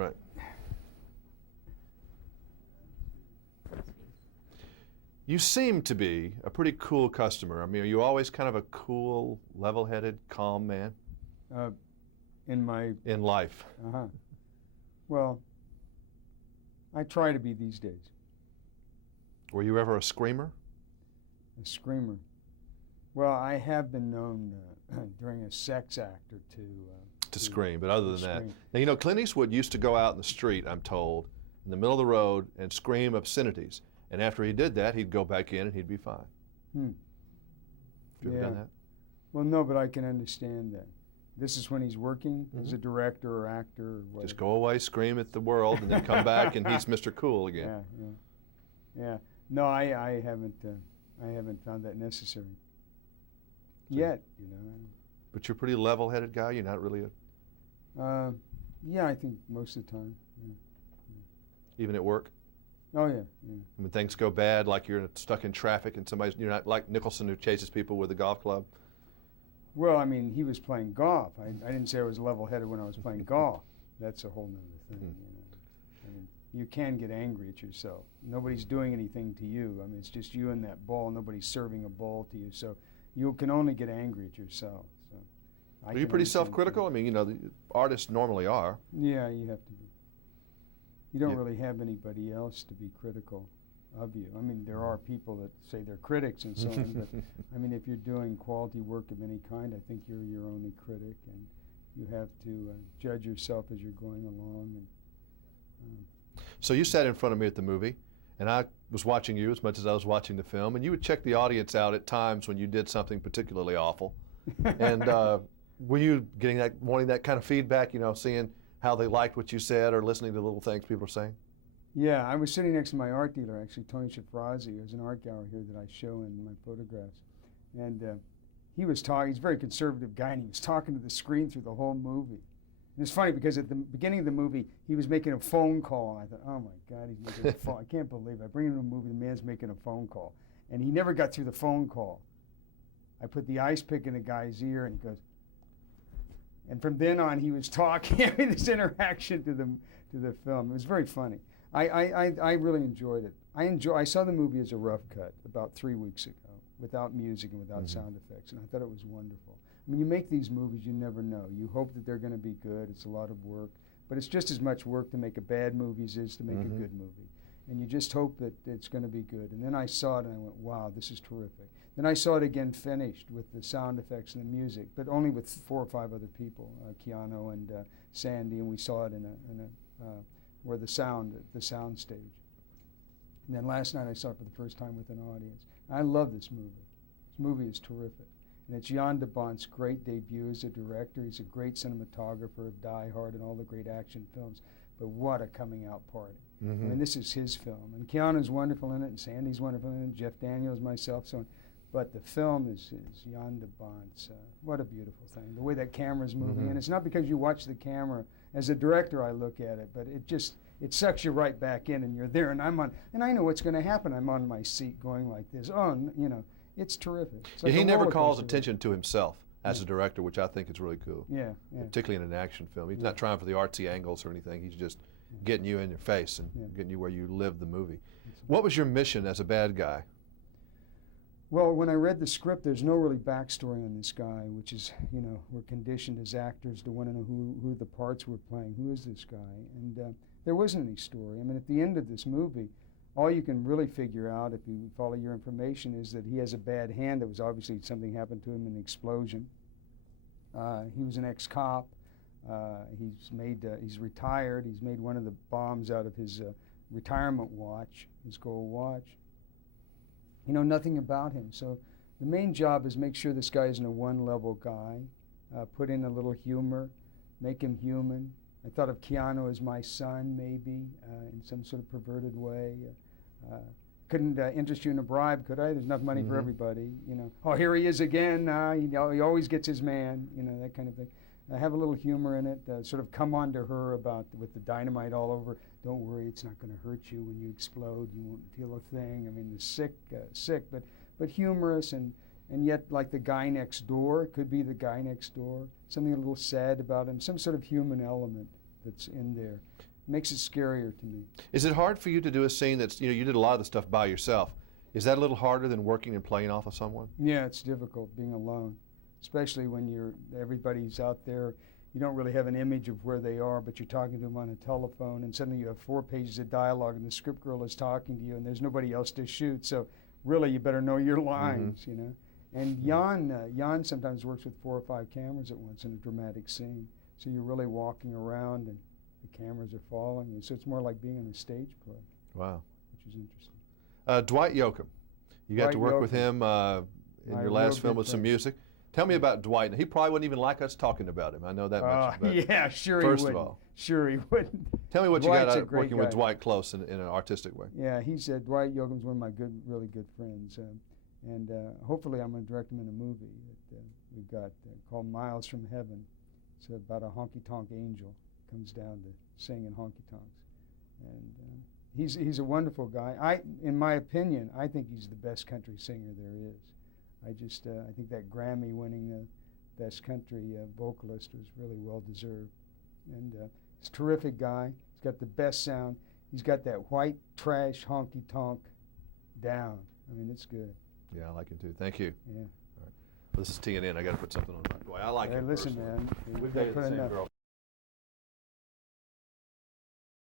Right. You seem to be a pretty cool customer. I mean, are you always kind of a cool, level-headed, calm man? In life. Well, I try to be these days. Were you ever a screamer? A screamer. Well, I have been known during a sex act or two to scream, but other than that. scream. Now, you know, Clint Eastwood used to go out in the street, I'm told, in the middle of the road and scream obscenities. And after he did that, he'd go back in and he'd be fine. Have you ever done that? Well, no, but I can understand that. This is when he's working as a director or actor or whatever. Just go away, scream at the world, and then come back and he's Mr. Cool again. Yeah. No, I haven't found that necessary yet, you know. But you're a pretty level-headed guy. You're not really a... yeah, I think most of the time. Yeah. Even at work? Oh, yeah. When things go bad, like you're stuck in traffic and you're not like Nicholson who chases people with a golf club? Well, I mean, he was playing golf. I didn't say I was level-headed when I was playing golf. That's a whole nother thing, you know. I mean, you can get angry at yourself. Nobody's doing anything to you. I mean, it's just you and that ball. Nobody's serving a ball to you. So you can only get angry at yourself. So Are you pretty self-critical? I mean, you know, the artists normally are. Yeah, you have to be. You don't really have anybody else to be critical of you. I mean, there are people that say they're critics and so on, but I mean, if you're doing quality work of any kind, I think you're your only critic, and you have to judge yourself as you're going along. And, So you sat in front of me at the movie, and I was watching you as much as I was watching the film, and you would check the audience out at times when you did something particularly awful. And were you wanting that kind of feedback, you know, seeing how they liked what you said or listening to the little things people are saying? Yeah, I was sitting next to my art dealer, actually, Tony Shafrazi, who's an art gallery here that I show in my photographs. And he was talking, he's a very conservative guy, and he was talking to the screen through the whole movie. And it's funny because at the beginning of the movie, he was making a phone call. And I thought, oh my God, he's making a phone. I can't believe it. I bring him to a movie, the man's making a phone call. And he never got through the phone call. I put the ice pick in the guy's ear, and he goes, and from then on, he was talking, having this interaction to the film. It was very funny. I really enjoyed it. I saw the movie as a rough cut about 3 weeks ago, without music and without sound effects, and I thought it was wonderful. I mean, you make these movies, you never know. You hope that they're going to be good. It's a lot of work, but it's just as much work to make a bad movie as it is to make a good movie. And you just hope that it's going to be good. And then I saw it and I went, wow, this is terrific. Then I saw it again finished with the sound effects and the music, but only with 4 or 5 other people, Keanu and Sandy, and we saw it in a where the sound stage. And then last night I saw it for the first time with an audience. I love this movie. This movie is terrific. And it's Jan de Bont's great debut as a director. He's a great cinematographer of Die Hard and all the great action films. But what a coming out party. I mean, this is his film. And Keanu's wonderful in it, and Sandy's wonderful in it, Jeff Daniels, myself, so on. But the film is Jan de Bont's. What a beautiful thing. The way that camera's moving. And it's not because you watch the camera. As a director, I look at it, but it sucks you right back in, and you're there, and I know what's going to happen. I'm on my seat going like this. Oh, you know, it's terrific. It's like he never calls attention to himself as a director, which I think is really cool. Yeah. Particularly in an action film. He's not trying for the artsy angles or anything. He's just getting you in your face and getting you where you live the movie. What was your mission as a bad guy? Well, when I read the script, there's no really backstory on this guy, which is, you know, we're conditioned as actors to want to know who the parts we're playing. Who is this guy? And there wasn't any story. I mean, at the end of this movie, all you can really figure out, if you follow your information, is that he has a bad hand. That was obviously something happened to him in an explosion. He was an ex-cop. He's retired. He's made one of the bombs out of his retirement watch, his gold watch. You know nothing about him. So the main job is make sure this guy isn't a one-level guy, put in a little humor, make him human. I thought of Keanu as my son, maybe, in some sort of perverted way. Couldn't interest you in a bribe, could I? There's enough money for everybody, you know. Oh, here he is again. He always gets his man, you know, that kind of thing. Have a little humor in it, sort of come on to her about with the dynamite all over. Don't worry, it's not going to hurt you when you explode. You won't feel a thing. I mean, it's sick, but humorous and yet like the guy next door. It could be the guy next door. Something a little sad about him. Some sort of human element that's in there. Makes it scarier to me. Is it hard for you to do a scene that's, you did a lot of the stuff by yourself. Is that a little harder than working and playing off of someone? Yeah, it's difficult being alone, especially when everybody's out there. You don't really have an image of where they are, but you're talking to them on a telephone, and suddenly you have 4 pages of dialogue, and the script girl is talking to you, and there's nobody else to shoot. So really, you better know your lines, And Jan sometimes works with 4 or 5 cameras at once in a dramatic scene. So you're really walking around, and the cameras are following you. So it's more like being in a stage play. Wow. Which is interesting. Dwight Yoakam. You got to work with him in your last film with some music. Tell me about Dwight. He probably wouldn't even like us talking about him. I know that much. Yeah, sure first he wouldn't. of all. Sure he wouldn't. Tell me what Dwight's you got out of working guy. with Dwight close in an artistic way. Yeah, Dwight Yoakam's one of my really good friends. And hopefully I'm going to direct him in a movie that we've got called Miles from Heaven. It's about a honky-tonk angel comes down to sing in honky-tonks. And he's a wonderful guy. In my opinion, I think he's the best country singer there is. I think that Grammy-winning best country vocalist was really well-deserved. And he's a terrific guy. He's got the best sound. He's got that white trash honky-tonk down. I mean, it's good. Yeah, I like him too. Thank you. Yeah. All right. Well, this is TNN. I got to put something on my boy. I like him. Listen, personally. man. We've dated the same girl.